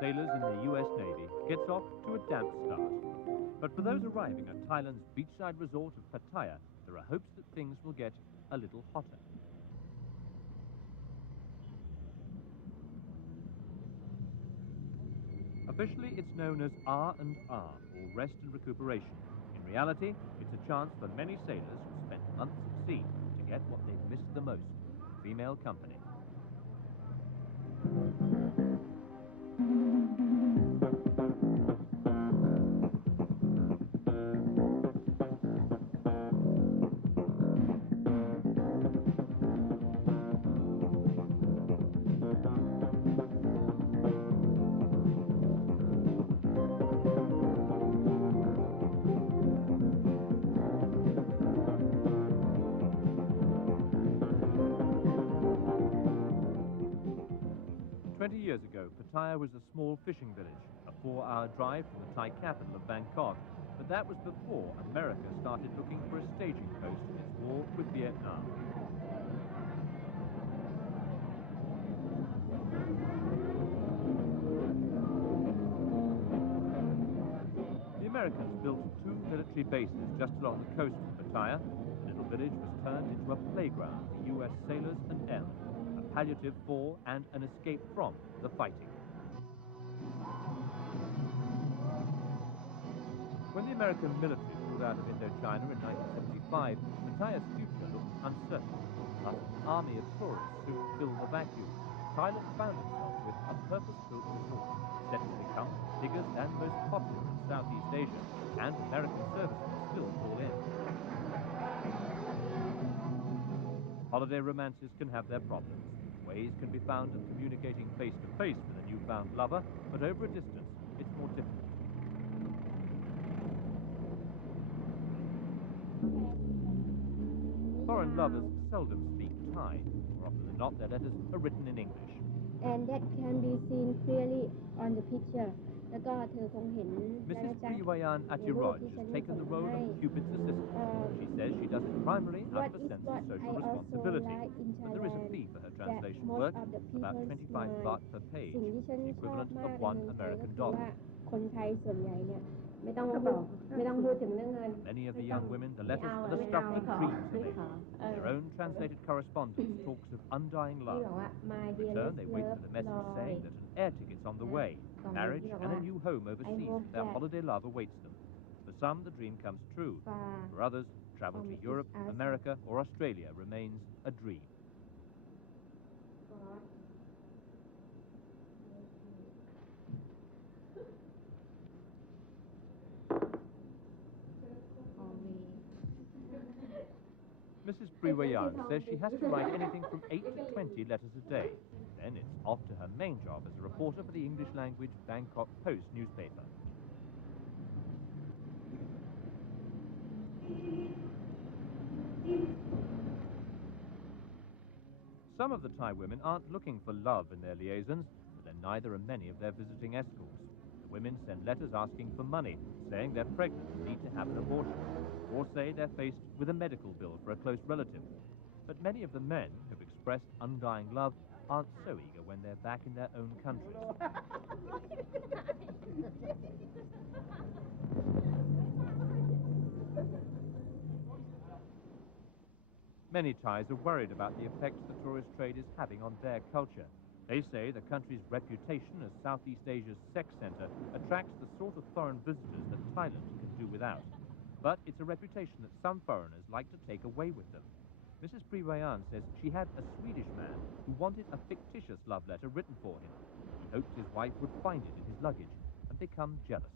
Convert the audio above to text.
sailors in the US Navy gets off to a damp start. But for those arriving at Thailand's beachside resort of Pattaya, there are hopes that things will get a little hotter. Officially, it's known as R&R, or Rest and Recuperation. In reality, it's a chance for many sailors who spent months at sea to get what they've missed the most, female company. Years ago, Pattaya was a small fishing village, a 4-hour drive from the Thai capital of Bangkok. But that was before America started looking for a staging post in its war with Vietnam. The Americans built 2 military bases just along the coast of Pattaya. The little village was turned into a playground for US sailors and airmen, a palliative for and an escape from the fighting. When the American military pulled out of Indochina in 1975, Pattaya's future looked uncertain. But an army of tourists soon filled the vacuum. Thailand found itself with a purpose-built resort, set to become the biggest and most popular in Southeast Asia, and American servicemen still call in. Holiday romances can have their problems. Ways can be found of communicating face-to-face with a newfound lover, but over a distance, it's more difficult. Foreign lovers seldom speak Thai. More often than not, their letters are written in English. And that can be seen clearly on the picture. Mrs. Priwayan Atiroj has taken the role of Cupid's assistant. She says she does it primarily out of a sense of social responsibility. But there is a fee for her translation work, about 25 baht per page, the equivalent of $1 American. Many of the young women, the letters are the stuff that dreams are made of. Their own translated correspondence talks of undying love. In return, they wait for the message saying that an air ticket's on the way, marriage and a new home overseas where their holiday love awaits them. For some, the dream comes true. For others, travel to Europe, America or Australia remains a dream. Mrs. Priwayan says she has to write anything from 8 to 20 letters a day. Then it's off to her main job as a reporter for the English-language Bangkok Post newspaper. Some of the Thai women aren't looking for love in their liaisons, but then neither are many of their visiting escorts. The women send letters asking for money, saying they're pregnant and need to have an abortion, or say they're faced with a medical bill for a close relative. But many of the men who've expressed undying love aren't so eager when they're back in their own countries. Many Thais are worried about the effects the tourist trade is having on their culture. They say the country's reputation as Southeast Asia's sex center attracts the sort of foreign visitors that Thailand can do without. But it's a reputation that some foreigners like to take away with them. Mrs. Priwayan says she had a Swedish man who wanted a fictitious love letter written for him. He hoped his wife would find it in his luggage and become jealous.